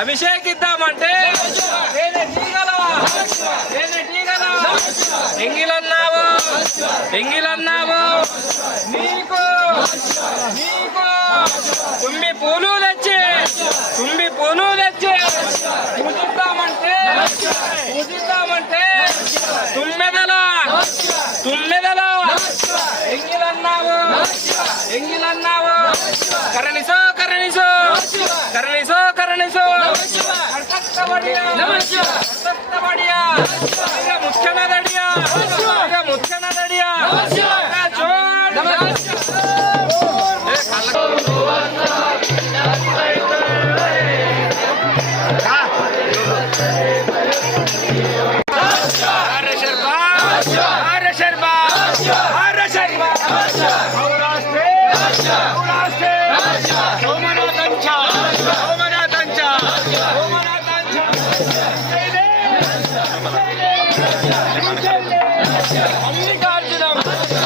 అభిషేకిద్దామంటే ఎంగిలన్నావు నీకు తుమ్మి పూలు తెచ్చి పూజిద్దామంటే తుమ్మెదల ఎంగిలన్నావు కరణిసో ముఖ్యనదడియా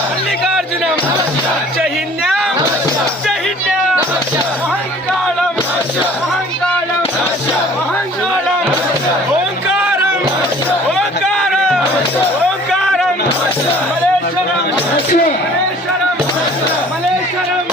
మల్లికార్జునం జహిన్యాం మహంకాళం ఓంకారం మలేశ్వరం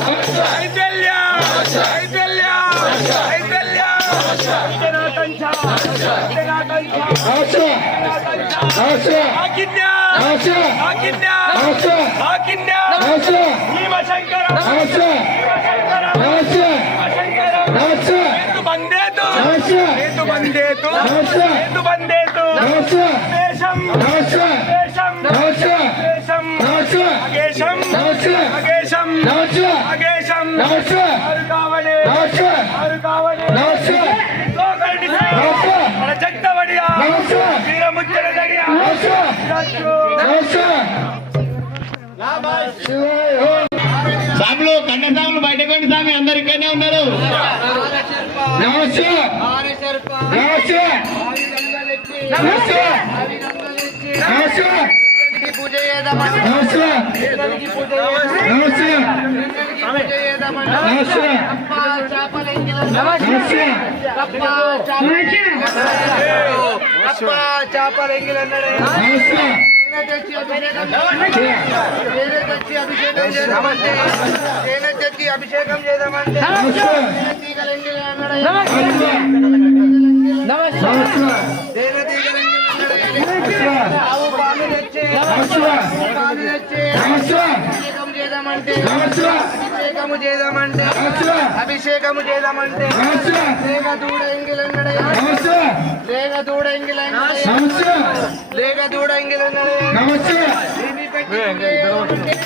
సాములు కండసాములు బయటకోండి స్వామి అందరు ఇక్కడనే ఉన్నారు. నమస్తే పూజ చేపలు ఎంగిలన్నాడే తెచ్చి అభిషేకం చేద్దామంటే ఆవు పాలు తెచ్చి పాలు తెచ్చి అభిషేకం చేద్దామంటే అభిషేకము చేద్దామంటే అభిషేకము చేద్దామంటే లేక దూడ ఎంగిలన్నడయ్యా లేక దూడ ఎంగిలన్నడయ్యా లేక దూడ ఎంగిలన్నడయ్యా ఏమి పెట్టి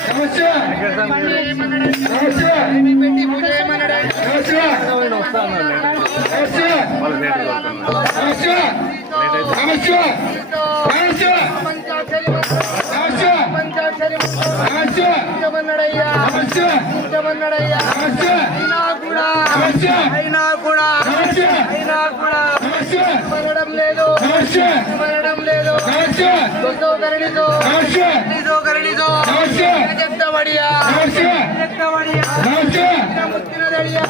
పూజ చేయమంటే ఏమి పెట్టి పూజ పంచాక్షరి మంత్రమన్నడయ్యా అయినా కూడా మరణం లేదు కరణితో చెప్తావడియా ముత్తినదడియా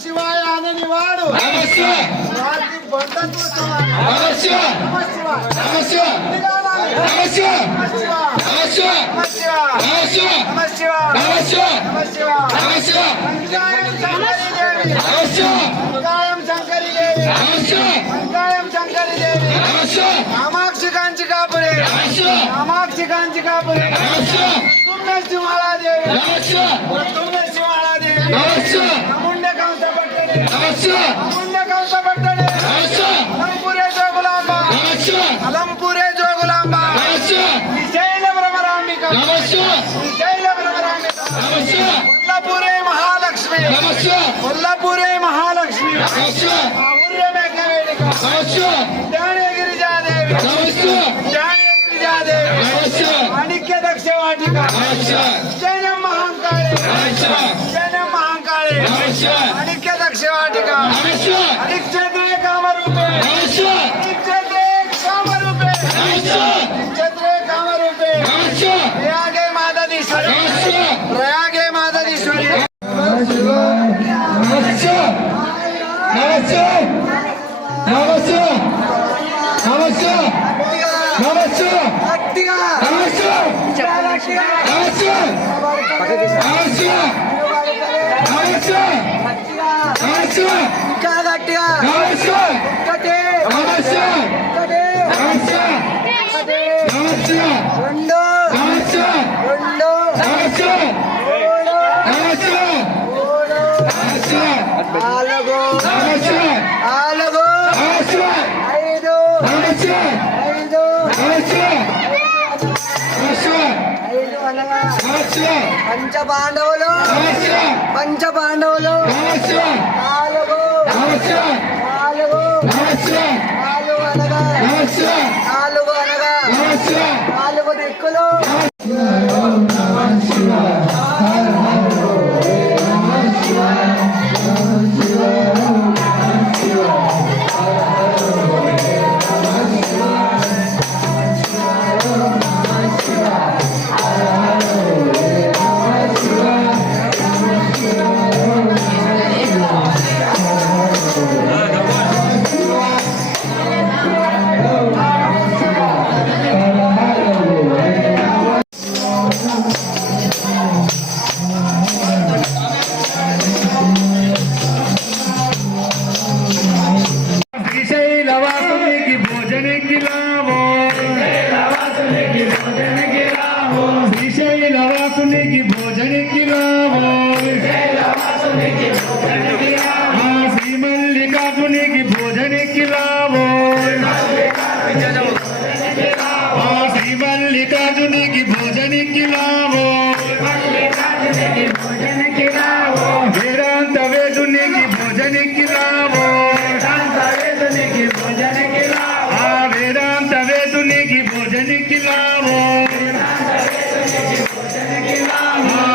శివాయ అనని వాడు కామాక్షి కాంచి కాపురే శివాళాదేవి అముండే కంస పట్టడే అలంపురే జోగులాంబ విశైల భ్రమరాంబిక కొల్లపూరే మహాలక్ష్మి గిరిజాదేవి మాణిక్య దక్ష వాటిక జైనం మహాంకాళి మాణిక్య దక్ష వాటిక అనిక్షత్రే కామరూపే ప్రయాగే మాధవీశ్వరి ఇంకా గట్టిగా రెండు నాలుగు ఐదు అనగా పంచ పాండవులు నాలుగు అనగా నాలుగు దిక్కులు శ్రీశైలవాసునికి భోజన కిలావో శ్రీశైలవాసునికి భోజన కిలావో శ్రీ మల్లికార్జునికి భోజన కిలావో శ్రీ మల్లికార్జునికి భోజన కిలావో వేదాంత వేదునికి భోజన కిలావో వేదాంత వేదునికి భోజన కిలావో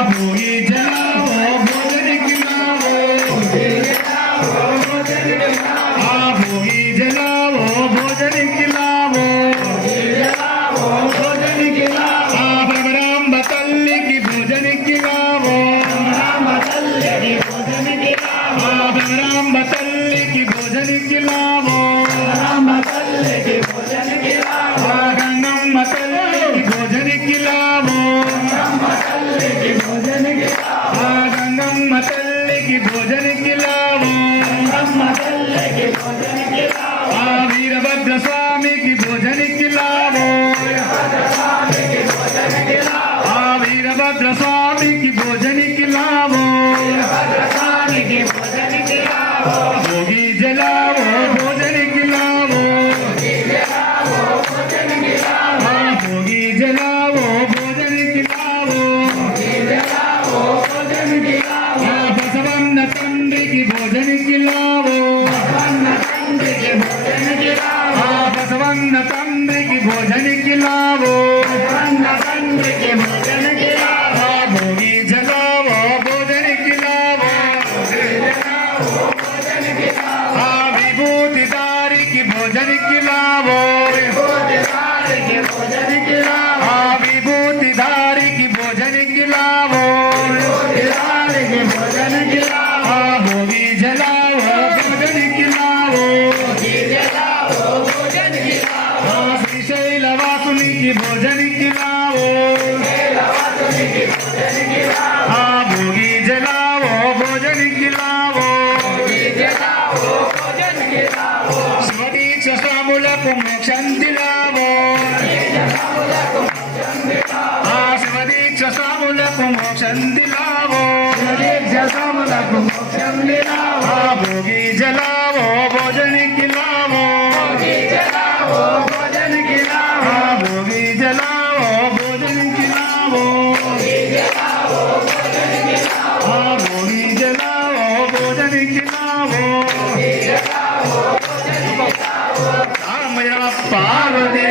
భోగి జలావో భోజన కిలావో భోగి జలావో భోజన కిలావో భ్రమరాంబ తల్లికి భోజన కిలావో భ్రమరాంబ తల్లికి భోజన కిలావో भोगी जलावो भोजन खिलावो भोगी जलावो भोजन खिलावो बसवन्न तंड्री की भोजन खिलावो बसवन्न तंड्री की भोजन खिलावो भोगी जलावो भोजन खिलावो विभूतिदारी की भोजन खिलावो विभूतिदारी की भोजन खिलावो भोगी जलावो भोजन खिलावो श्रीशैलवासुनी की भोजन खिलावो भोगी जलावो भोजन खिलावो शिवदीक्षामुలకు మోక్షం దిలావో शिवदीक्षामुలకు మోక్షం దిలావో भोगी जलावो भोजन खिलावो भोगी जलावो भोजन खिलावो भोगी जलावो भोजन खिलावो पार्वती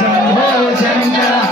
शंभो शंकर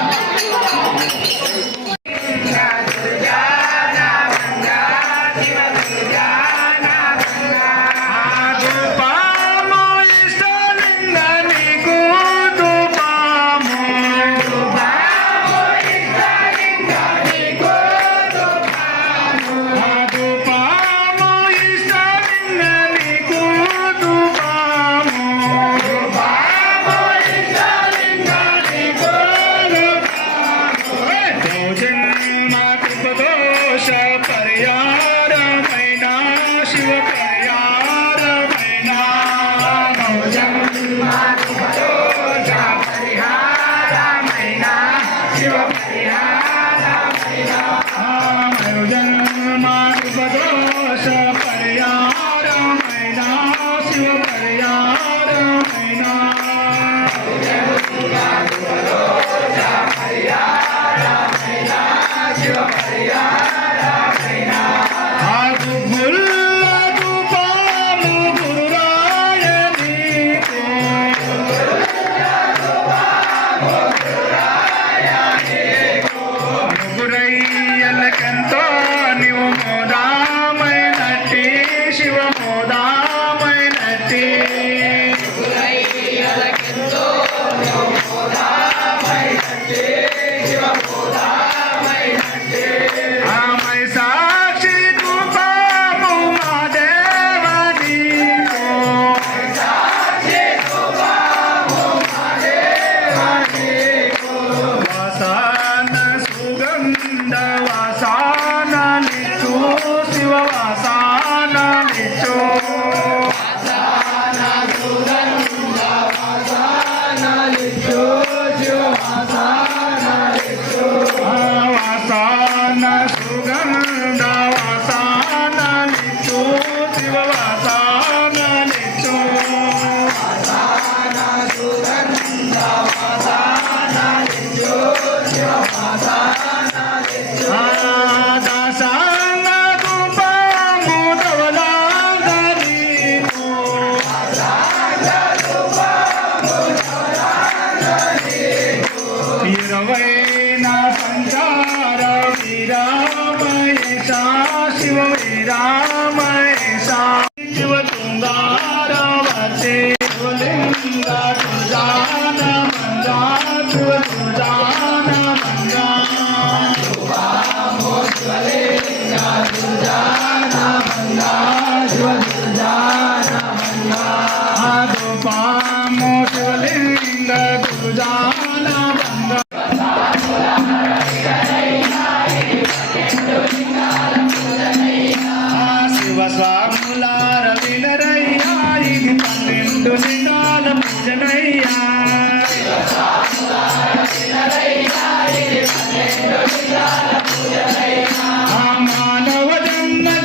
మానవ జన్మ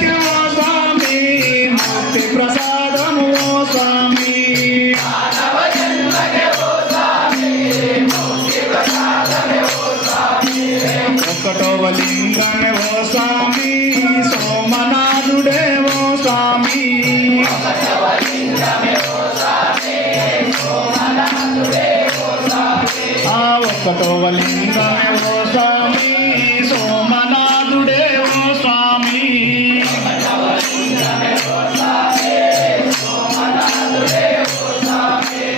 సోమనాథుడేవో స్వామి ఆ ఒక్కటవ లింగమేవో స్వామి సోమనాథుడేవో స్వామి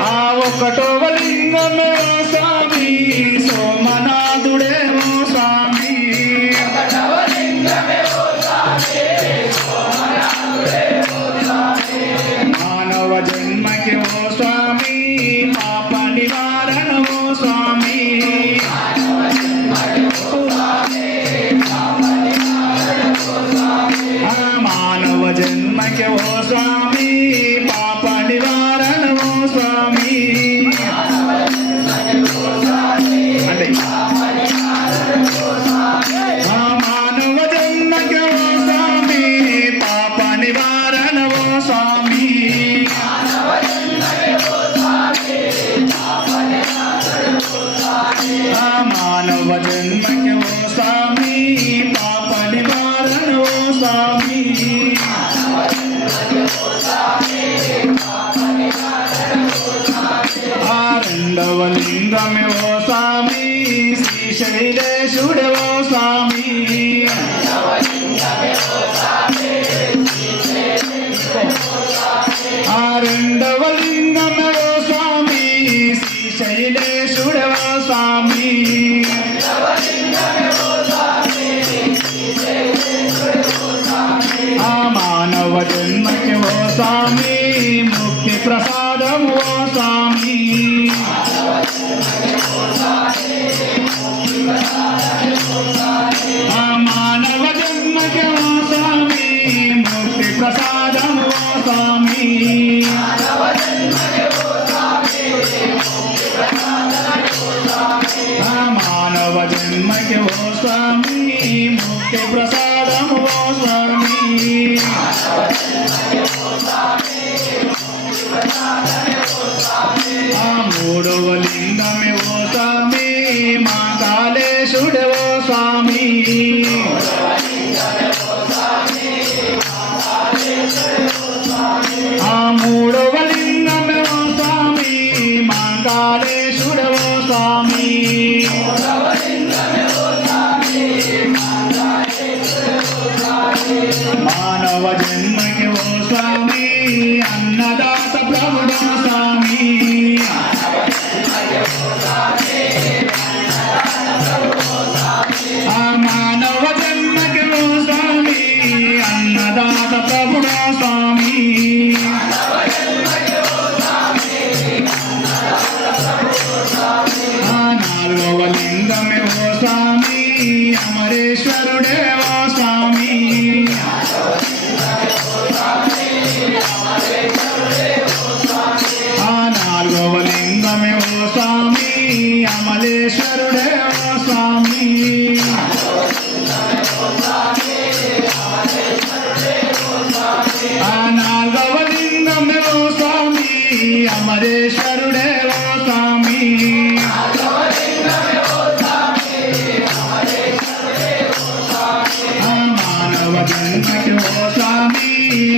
ఆ ఒక్కటవ లింగమేవో స్వామి సోమనాథుడేవో స్వామి మానవ జన్మకి ఓ స్వామి పాప నివారణ ఓ స్వామి మానవ జన్మకి ఓ స్వామి పాప నివారణ ఓ స్వామి అంటే మానవ జన్మకి ఓ స్వామి పాప నివారణ ఓ స్వామి మానవ జన్మకి ఓ స్వామి పాప నివారణ ఓ స్వామి రెండవ లింగమే ఓ స్వామి శ్రీశైలేశుడే ఓ స్వామి రెండవ లింగమే ఓ స్వామి శ్రీశైలేశుడే ఓ స్వామి మానవ జన్మకి ఓ స్వామి ముక్తి ప్రసాదం ఓ స్వామి మానవ జన్మకి ఓ స్వామి ముక్తి ప్రసాదం ఓ స్వామి మానవ జన్మకి ఓ స్వామి ముక్తి ప్రసాదం ఓ స్వామి మూడవ లింగమే ఓ స్వామి మాంకాళేశుడే ఓ స్వామి మూడవ లింగమే ఓ స్వామి మాంకాళేశుడే ఓ స్వామి మానవ జన్మకి ఓ స్వామి అన్నదాత ప్రభుడో స్వామి మానవ జన్మకి ఓ స్వామి అన్నదాత ప్రభుడో స్వామి నాలుగవ లింగమే ఓ స్వామి అమరేశ్వరుడే ఓ స్వామి నాలుగవ లింగమే ఓ స్వామి అమలేశ్వరుడే ఓ స్వామి నాలుగవ లింగమే ఓ స్వామి అమరేశ్వరుడే ఓ స్వామి మానవ జన్మకి ఓ స్వామి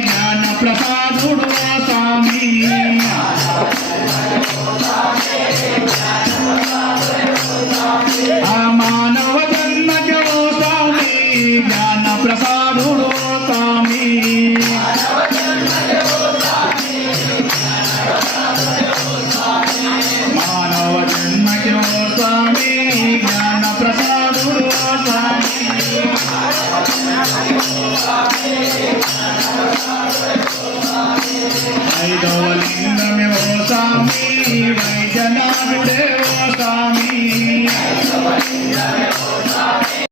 జ్ఞాన ప్రసాదుడు ఓ స్వామి మానవ జన్మకి ఓ స్వామి జ్ఞాన ప్రసాదుడు ఓ స్వామి మానవ జన్మకి ఓ స్వామి జ్ఞాన ప్రసాదుడు ఓ స్వామి ఐదవ లింగమే ఓ స్వామి